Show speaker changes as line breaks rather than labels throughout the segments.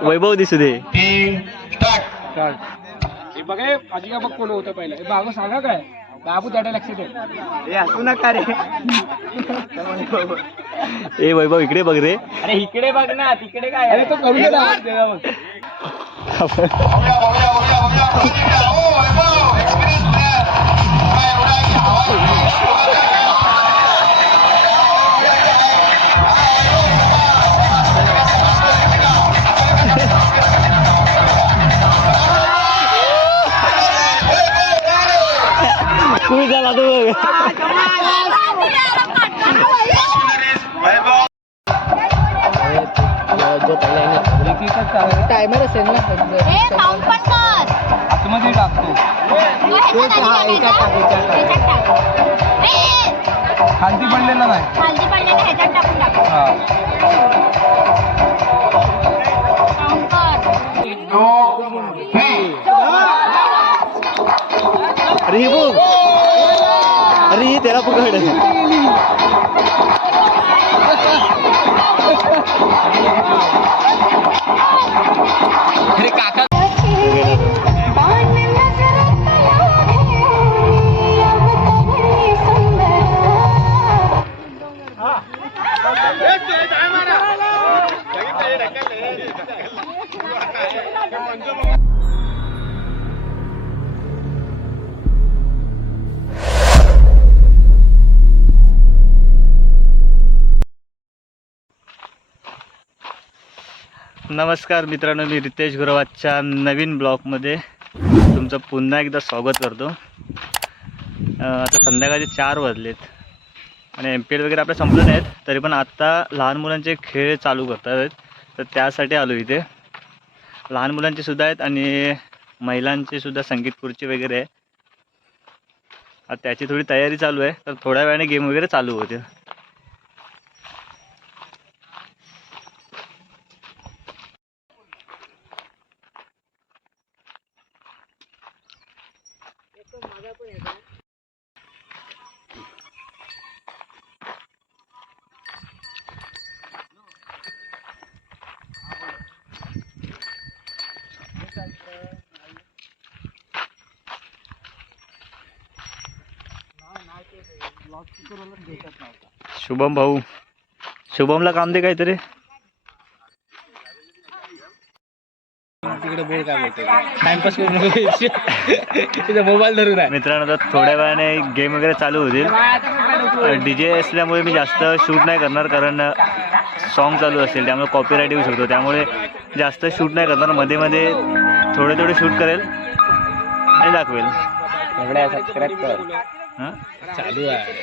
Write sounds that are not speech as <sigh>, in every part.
वैभव दिसू दे.
तीन स्टार्ट
हे बघ हे आजी का बघ कोण होतं पहिलं? हे बाबू सांगा काय? बाबू त्याच्या लक्ष दे
असू नका रे. ए वैभव इकडे बघ रे.
अरे इकडे बघ ना तिकडे काय अरे तो करू दे ना. <laughs>
तुम्ही झाला तो
टायमर असेल ना.
आतमध्ये टाकतो खालती पडलेला नाही
खालती पडलेलं ह्याच्यात टाकून टाक
रिबू हे हे त्याला पकड.
अरे काका.
नमस्कार मित्रांनो मी रितेश गुरवाच्या नवीन ब्लॉगमध्ये तुमचं पुन्हा एकदा स्वागत करतो. आता संध्याकाळचे चार वाजलेत आणि एम पी एल वगैरे आपल्या संपलं नाहीत तरी पण आत्ता लहान मुलांचे खेळ चालू करतात. आहेत तर त्यासाठी आलो इथे. लहान मुलांचे सुद्धा आहेत आणि महिलांचे सुद्धा संगीत खुर्ची वगैरे आहे. आता त्याची थोडी तयारी चालू आहे तर थोड्या वेळाने गेम वगैरे चालू होतील. शुभम भाऊ. शुभमला काम दे काहीतरी.
तिकडे बोल काय बोलतोय टाइमपास करू नको तिचा मोबाईल धरून आहे.
मित्रांनो आता थोड्या वेळाने गेम वगैरे चालू होतील. डी जे असल्यामुळे मी जास्त शूट नाही करणार कारण सॉन्ग चालू असेल. त्यामुळे कॉपीराईट येऊ शकतो. त्यामुळे जास्त शूट नाही करणार. मध्ये मध्ये थोडे थोडे शूट करेल आणि दाखवेल.
सबस्क्राईब कर.
हां?
चालू आहे.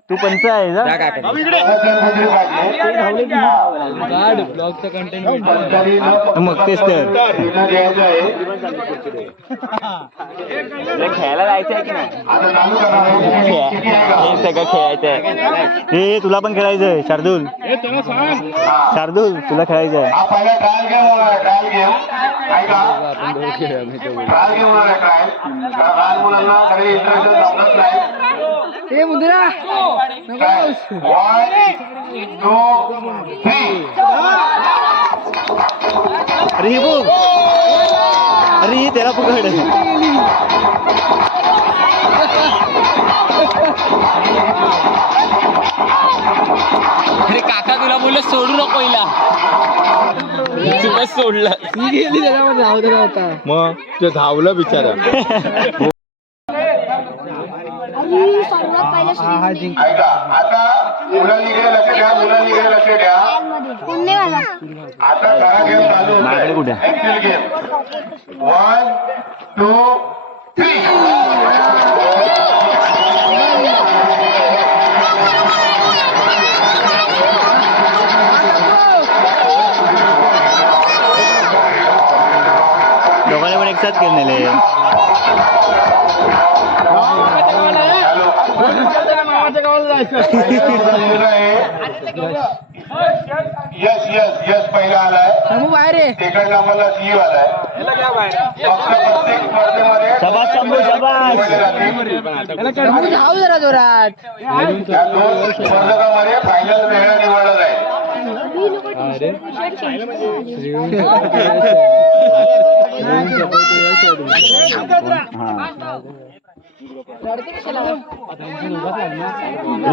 तू पंच आहे.
जा ब्लॉगचं कंटेंट
मग तेच तर.
खेळायला जायचं आहे की नाही?
हे सगळं खेळायचं आहे. हे तुला पण खेळायचं आहे शार्दूल. शार्दूल तुला खेळायचं आहे.
हा
हे. मुद्रा
वन टू थ्री
अरे हे बघ. अरे हे त्याला पकड.
अरे काका तुला बोलले सोडू नको हिला. तुला सोडलं.
ही गेली त्याच्यामध्ये धावत नव्हता
मग ते धावलं बिचारा. <laughs>
ऐका आता मुलांनीकडे लक्ष द्या मुलांनीकडे लक्ष द्या. आता खरा गेम चालू होत वन टू थ्री
दोघांनी पण एकसाथ खेळलेले.
यस यस यस पहिला आलाय.
समू बाहेर आहे
तिकडनं आम्हाला सी आलाय. फक्त प्रत्येक स्पर्धेमध्ये.
धाव जरा जोरात.
या दोन स्पर्धकामध्ये फायनल वेगळा निवडला जाईल.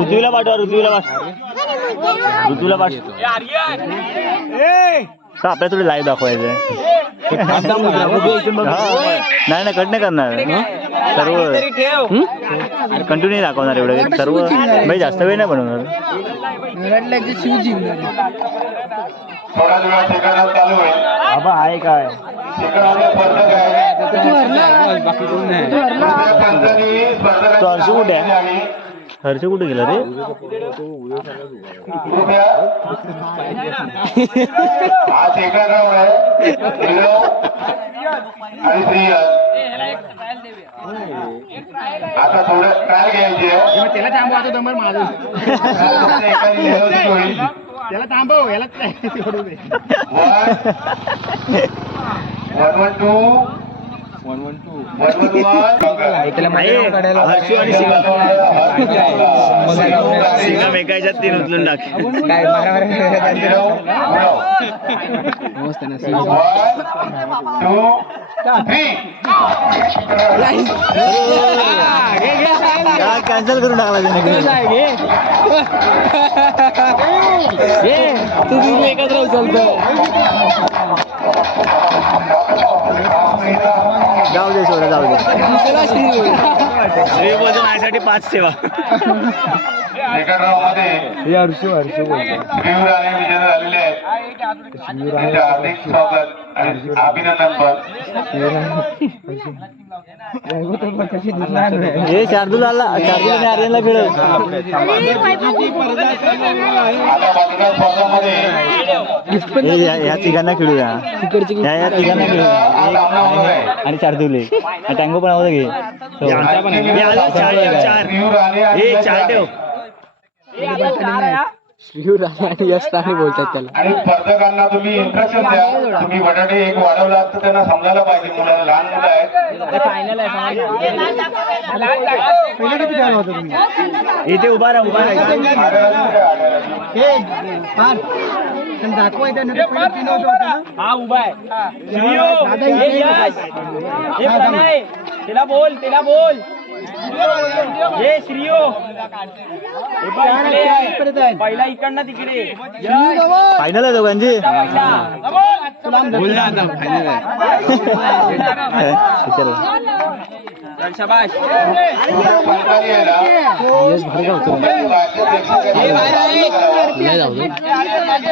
ऋतूला पाठवा ऋतूला पाठवा. ऋतूला पाठवा सर आपल्याला थोडी लाईव्ह दाखवायचं नाही नाही कट नाही करणार. सर्व कंटिन्यू दाखवणार एवढं सर्व म्हणजे जास्त वेळ नाही बनवणार.
विराटला की शिव जिंकणार
थोड्याच वेळात सेकंद चालू होईल
बाबा आहे काय?
तू
अर्शू कुठे आहे? हर्ष कुठे गेला रे
हा आता थोडं ट्रायल घ्यायची आहे
त्याला थांबवा तो नंबर माझा त्याला थांबव याला सोडू <laughs> दे
one one two one one two one one
Harshu आणि सिंगम तीन उचलून टाक
काय
कॅन्सल करून टाकला त्याने
तू तुम्ही एकत्र उचलतो
जाऊ दे सोडा जाऊ दे.
दुसरा शिव
श्री बोलतो माझ्यासाठी पाच
राऊंडमध्ये
हर्षू हर्षू
हार्दिक स्वागत आणि अभिनंदन
हे शार्दूल आला शार्दूल आणि आर्यनला खेळ.
आता
हे या या तिघांना खेळूया. या या तिघांना खेळूया. आणि शार्दूल टँगो पण आवाज घे. हे. चार ठेव, चार
आणि
चार
ताने बोलतात त्याला.
आणि स्पर्धकांना तुम्ही इंट्रक्शन द्या. तुम्ही बटाटे एक वाढवला तर त्यांना समजायला पाहिजे. मुलं लहान मुलं आहेत.
इथे उभा राहा उभा राहा.
हा उभा आहे. श्रीयो हे यश. हे प्रणय. तिला बोल तिला बोल. हे श्रीयो. हे बघ इकडे आहे. पहिला इकडनं तिकडे. यश.
फायनल आहे दोघांची
बोल. ना आता <laughs>
चल.
चल शाबाश
पंचाली आहे ना,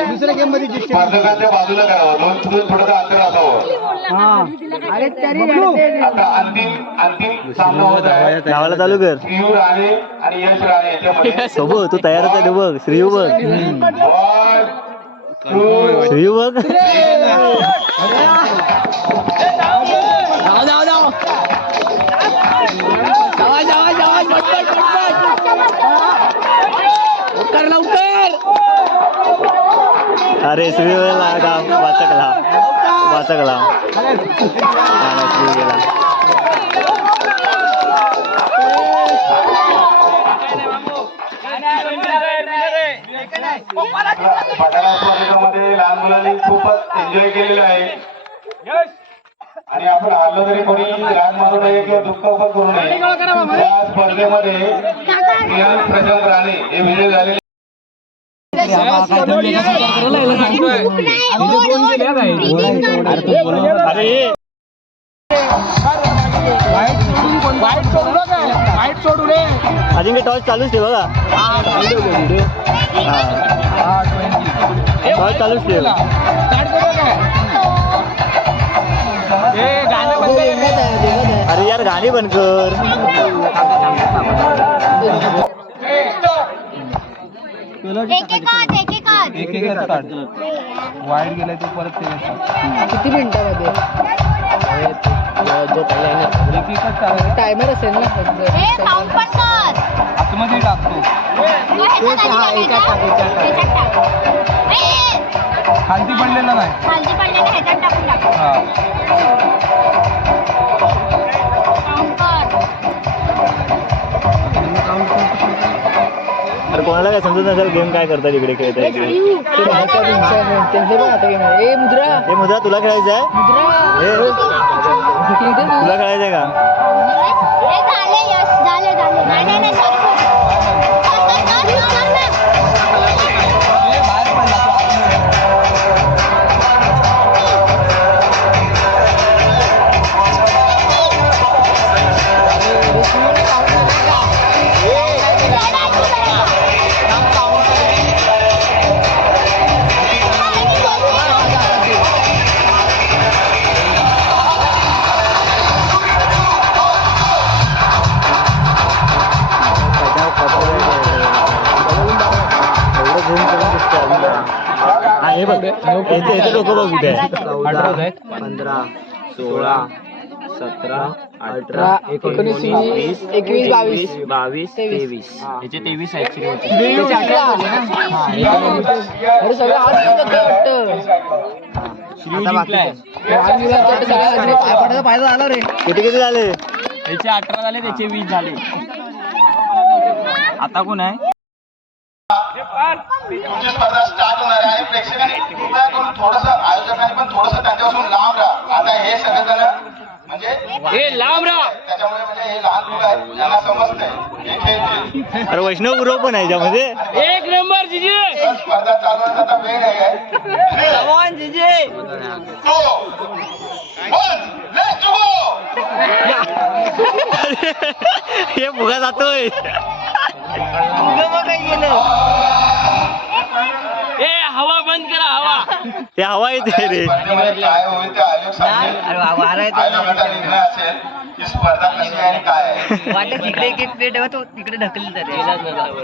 दुसऱ्या गेममध्ये जिंकले.
स्पर्धकांच्या बाजूला करावं दोन दोन थोडं अंतर असावं
अरे तरी
आता अंतिम अंतिम सामना होत आहे
नावाला चालू कर
श्रीयू राणे आणि यश राणे याच्यामध्ये
सोबत तू तयारच आहे बघ श्रीयू बघ श्रीयू बघ अरे लागा वाचकला. वाचकला. गेला
पठाणा स्पर्धेमध्ये लहान मुलांनी खूपच एन्जॉय केलेलं आहे. आणि आपण हारलो तरी कोणी राग मानू नये किंवा दुःख पण करू नये. या स्पर्धेमध्ये प्रशांत राणे हे विजय झालेले.
अजिंक्य टॉर्च चालूच ठेव बघा हा टॉर्च चालूच ठेव अरे यार गाणी बंद कर
एकेकाच एकेकाच
किती मिनिटामध्ये टायमर असेल ना?
आतमध्ये टाकतो.
हा, एका एका
खालती पडलेला नाही.
खालती पडलेलं ह्याच्यात टाकून टाक.
काय समजत नसेल गेम काय करतात इकडे खेळतात
ते त्यांचे पण आता game आहे. ए मुद्रा
हे मुद्रा तुला खेळायचं आहे?
मुद्रा.
हे. तुला खेळायचं आहे का?
हे झाले यश झाले झाले. नाही नाही नाही.
हा हे बघ याचं याचं डोकं बघ
आठवत आहे?
पंधरा सोळा सतरा अठरा एकोणीस वीस एकवीस बावीस बावीस तेवीस.
याचे तेवीस ऍक्च्युली
अठरा अरे सगळं आज वाटतं. फायदा झाला? रे
किती किती झाले?
याचे अठरा झाले त्याचे वीस झाले. आता कोण आहे
तुमची स्पर्धा स्टार्ट होणार आहे आणि प्रेक्षकांनी कृपया करून थोडस आयोजकांनी पण थोडस त्यांच्यापासून लांब राहा. आता हे सगळेजण म्हणजे
हे लांब राहा.
त्याच्यामुळे म्हणजे हे लहान मुलं आहेत यांना समजतंय. हे
अरे वैष्णव गुरु पण आहे याच्यामध्ये.
एक नंबर जिजे.
स्पर्धा चालू आहे, आता वेळ आहे.
जिजे.
तो वन <laughs>
हे फुगा जातोय.
ए हवा बंद करा हवा.
ते हवा येते रे.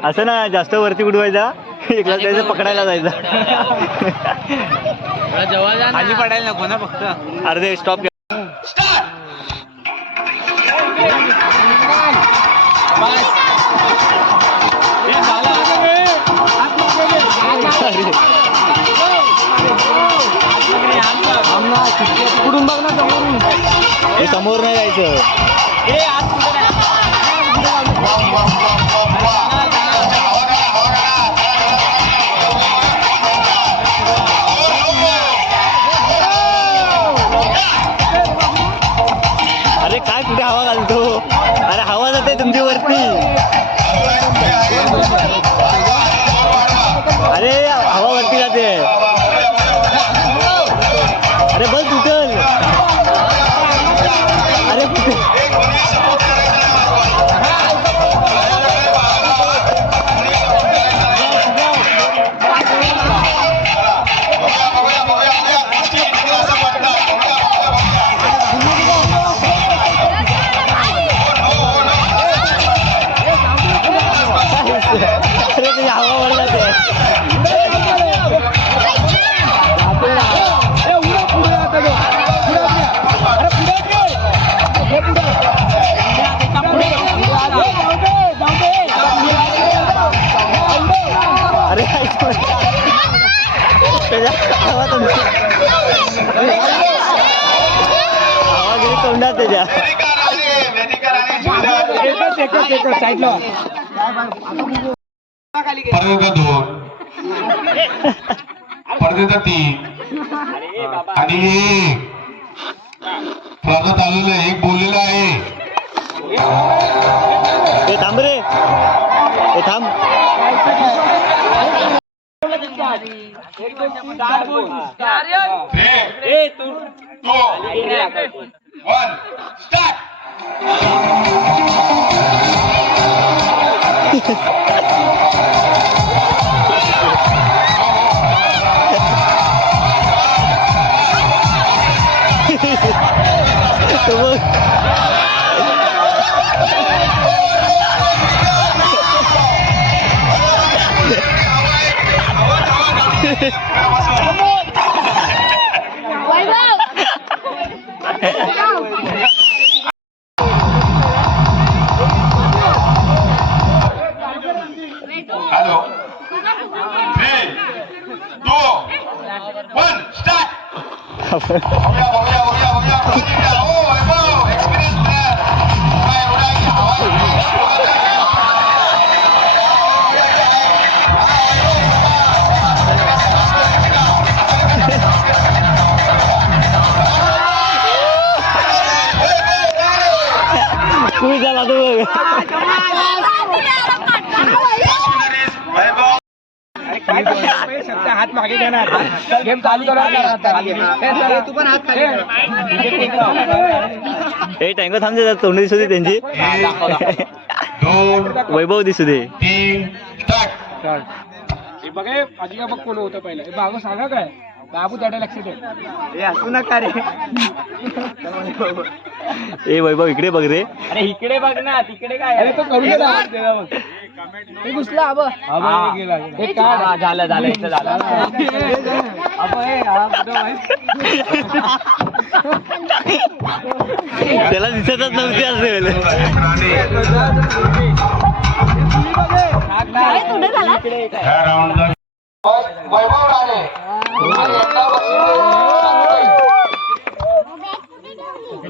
असं ना जास्त वरती उडवायचा एकला जायचं पकडायला जायचं. <laughs>
खाली पडायला नको ना फक्त.
अर्धे स्टॉप
कुठून बघ ना समोरून
हे समोर नाही. जायचं
स्पर्धेचा तीन आणि चालू आहे एक बोललेला आहे
थांब रे हे थांब
वन स्टार्ट
तो
गेम चालू तू पण हात
ए टँकर थांबते तोंड दिसू दे त्यांची.
दोन
वैभव दिसू दे.
हे बघे आधी का बघ कोण होतं पहिलं. हे बाबू सांगा काय? बाबू त्याकडे लक्ष दे. हे असू नका रे.
ए वैभव इकडे बघ रे.
अरे इकडे बघ ना तिकडे काय अरे तो करू दे
हे घुसला अब
हे काय झालं झालं इथं झालं.
त्याला दिसतच नव्हते असेल
ह्या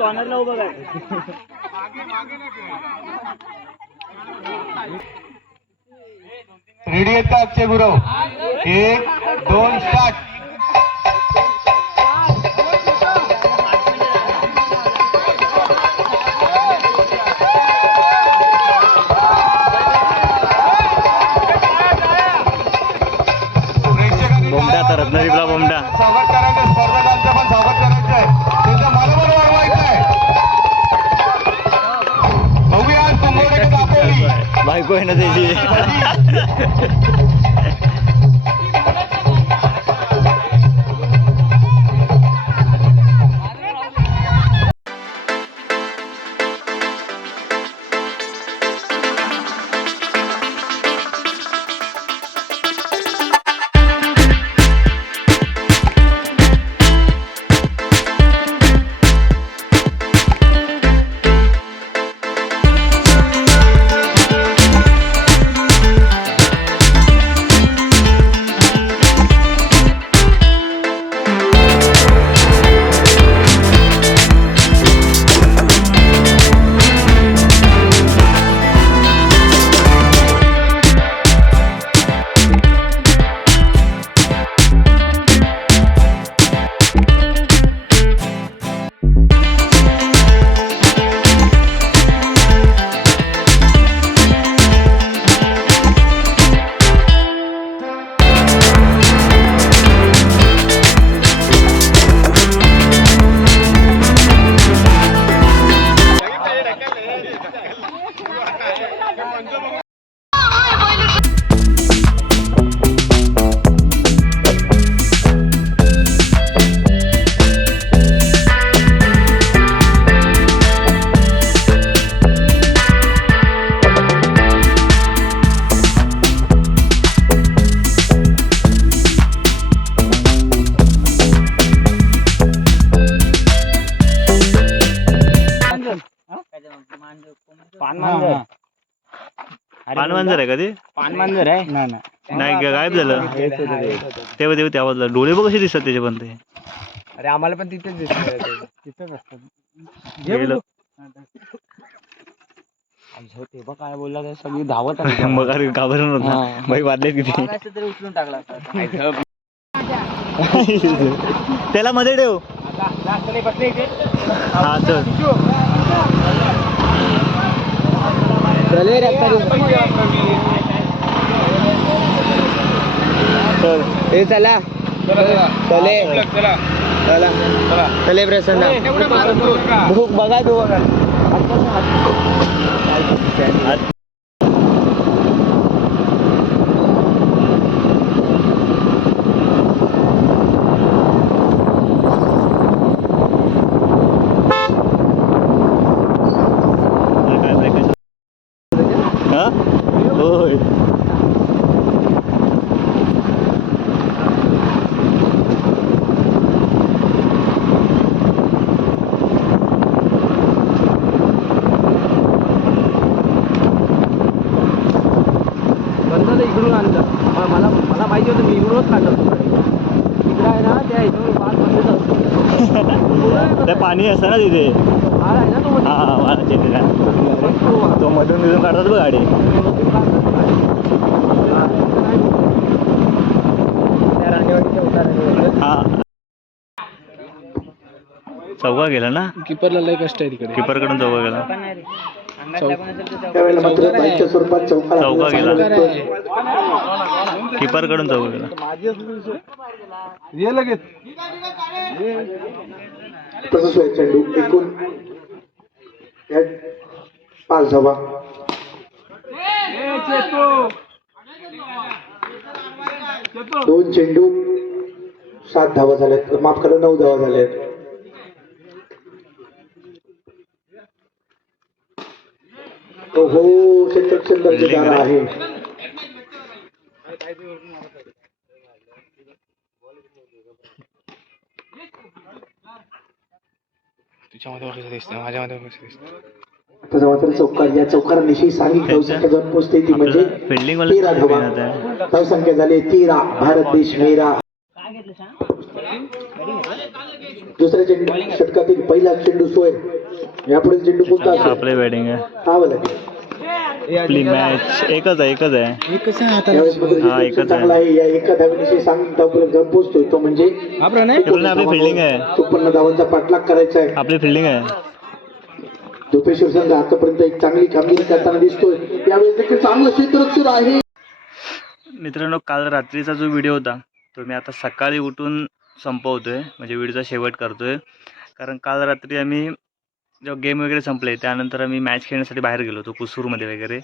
कॉर्नरला उभं काय?
रेडी आहेत का अक्षय गुरव एक दोन स्टार्ट
बायको आहे ना
पानमांजर
आहे का ते?
पानमांजर आहे?
नाही ग- गायब झालं. तेव्हा तेव्हा त्या आवाजला डोळे बघ कसे दिसतात त्याचे पण ते
अरे आम्हाला पण तिथेच दिसत तिथेच असतात
गेलं.
ते बघ काय बोलला तर सगळी धावत <laughs>
मग अरे घाबरून होत ना. बाई वाढले किती.
तरी उचलून टाकला
त्याला मध्ये ठेव.
बसले इथे.
हा चल.
हे चला चले.
चला
सेलिब्रेशन भूक बघा तू बघा
काय practice? हा होय
बंद इकडून आणलं म- मला मला पाहिजे होतं मी इकडूनच काढलं होतं गाडी. इकडं आहे ना त्या इकडून पाच बंदच असतो
ते पाणी असतं ना तिथे.
हार आहे ना तो
हा हा मधून बिधून काढतात बघ गाडी. हा. चौका गेला ना?
किपरला लय कष्ट आहे तिकडे.
किपरकडून चौका गेला.
त्यावेळेला मात्र बाईकच्या स्वरूपात चौका
चौका गेला.
लागतो.
किपरकडून चौका गेला.
ये लगेच.
तसंच व्हायचं चेंडू एकूण पाच धावा दोन चेंडू सात धावा झाल्यात. माफ करा नऊ धावा झाल्यात. हो क्षेत्ररक्षण दर्जेदार आहे. त्याचा मात्र चौकार या चौकारांविषयी सांगितलं धावसंख्या जाऊन पोहोचते ती म्हणजे
फिल्डिंग वाला
तेरा धावा धावसंख्या झाली तेरा भारत देश मेरा. दुसऱ्या चेंडू षटकातील पहिला चेंडू सोय यापुढे चेंडू कोणता असेल?
आपले बॅटिंग आहे.
हा बोला
आपली मॅच एकच आहे एकच आहे.
यावेळेस मात्र
हा, एकच आहे.
चांगला आहे. या एका पोहोचतोय तो म्हणजे
इकडून आपली फिल्डिंग आहे.
चोपन्न धावांचा पाठलाग करायचा आहे.
आपली फिल्डिंग आहे.
संघ आतापर्यंत एक चांगली कामगिरी करताना दिसतोय. यावेळेस देखील चांगलं आहे.
मित्रांनो काल रात्रीचा जो व्हिडिओ होता तो मी आता सकाळी उठून संपवतोय. म्हणजे व्हिडिओचा शेवट करतोय. कारण काल रात्री आम्ही जेव्हा गेम वगैरे संपले त्यानंतर आम्ही मॅच खेळण्यासाठी बाहेर गेलो होतो कुसूरमध्ये वगैरे.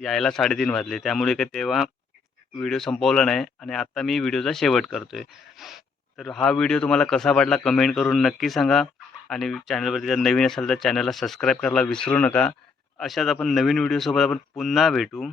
यायला साडेतीन वाजले. त्यामुळे काही तेव्हा व्हिडिओ संपवला नाही आणि आत्ता मी व्हिडिओचा शेवट करतो आहे तर हा व्हिडिओ तुम्हाला कसा वाटला कमेंट करून नक्की सांगा आणि चॅनलवरती जर नवीन असाल तर चॅनलला सबस्क्राईब करायला विसरू नका. अशाच आपण नवीन व्हिडिओसोबत आपण पुन्हा भेटू.